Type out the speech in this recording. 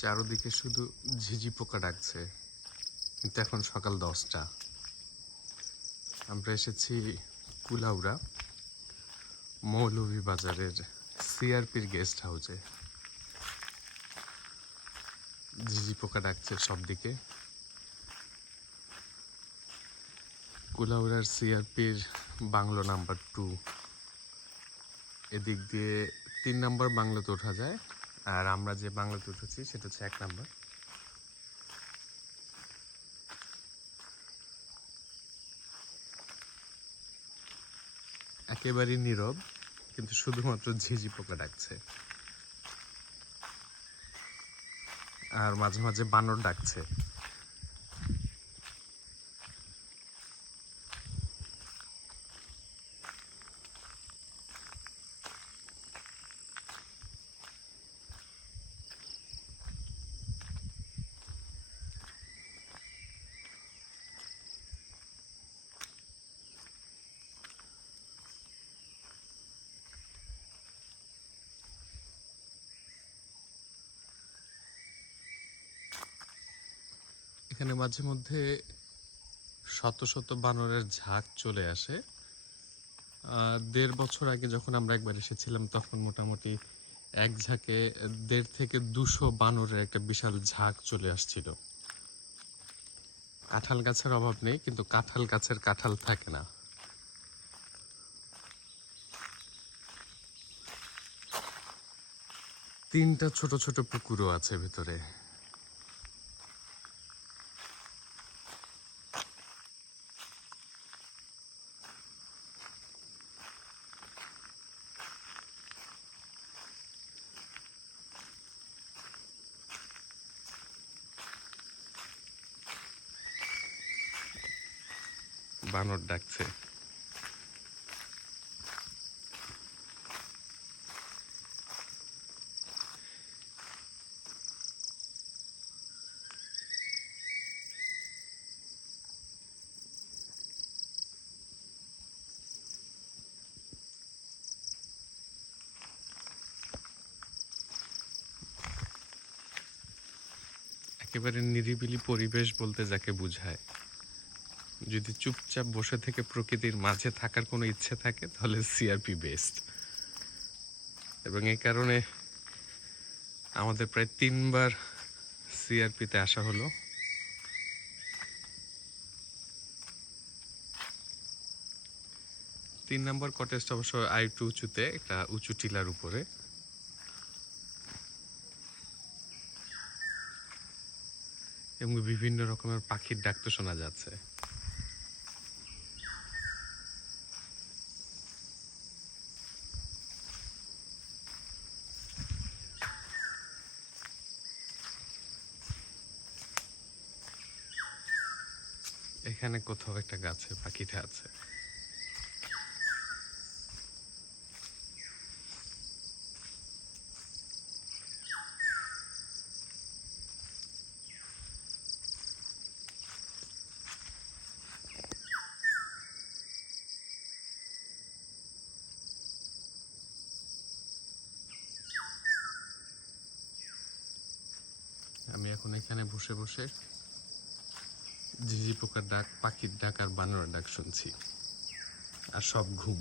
চারোদিকে শুধু ঝিঝি পোকা ডাকছে। কিন্তু এখন সকাল দশটা। আমরা এসেছি কুলাউড়া, মৌলভীবাজারের সিআরপির গেস্ট হাউসে। ঝিঝি পোকা ডাকছে সব দিকে কুলাউড়ার সিআরপির বাংলো নাম্বার টু। এদিক দিয়ে তিন নম্বর বাংলোতে ওঠা যায়। আর আমরা যে বাংলাতে উঠেছি, সেটা হচ্ছে এক নাম্বার। একেবারেই নীরব, কিন্তু শুধুমাত্র ঝিঝি পোকা ডাকছে। আর মাঝে মাঝে বানর ডাকছে। এখানে মাঝে মধ্যে শত শত বানরের ঝাঁক চলে আসে। দেড় বছর আগে যখন আমরা একবার এসেছিলাম, তখন মোটামুটি এক ঝাঁকে দেড় থেকে দুশো বানরের একটা বিশাল ঝাঁক চলে আসছিল। কাঁঠাল গাছের অভাব নেই, কিন্তু কাঁঠাল গাছের কাঁঠাল থাকে না। তিনটা ছোট ছোট পুকুরও আছে ভিতরে। বানর ডাকছে। একেবারে নিরিবিলি পরিবেশ বলতে যাকে বোঝায়। যদি চুপচাপ বসে থেকে প্রকৃতির মাঝে থাকার কোনো ইচ্ছে থাকে, তাহলে সিআরপি বেস্ট এবং এই কারণে আমাদের প্রায় তিনবার সিআরপিতে আসা হলো। তিন নম্বর কটেজটা অবশ্য আই টু উঁচুতে, একটা উঁচু টিলার উপরে। এবং বিভিন্ন রকমের পাখির ডাক তো শোনা যাচ্ছে। এখানে কোথাও একটা গাছে পাখিটা আছে। আমি এখন এখানে বসে বসে ঝিঝি পোকার ডাক পাখির ডাক আর বানরের ডাক শুনছি। আর সব ঘুম।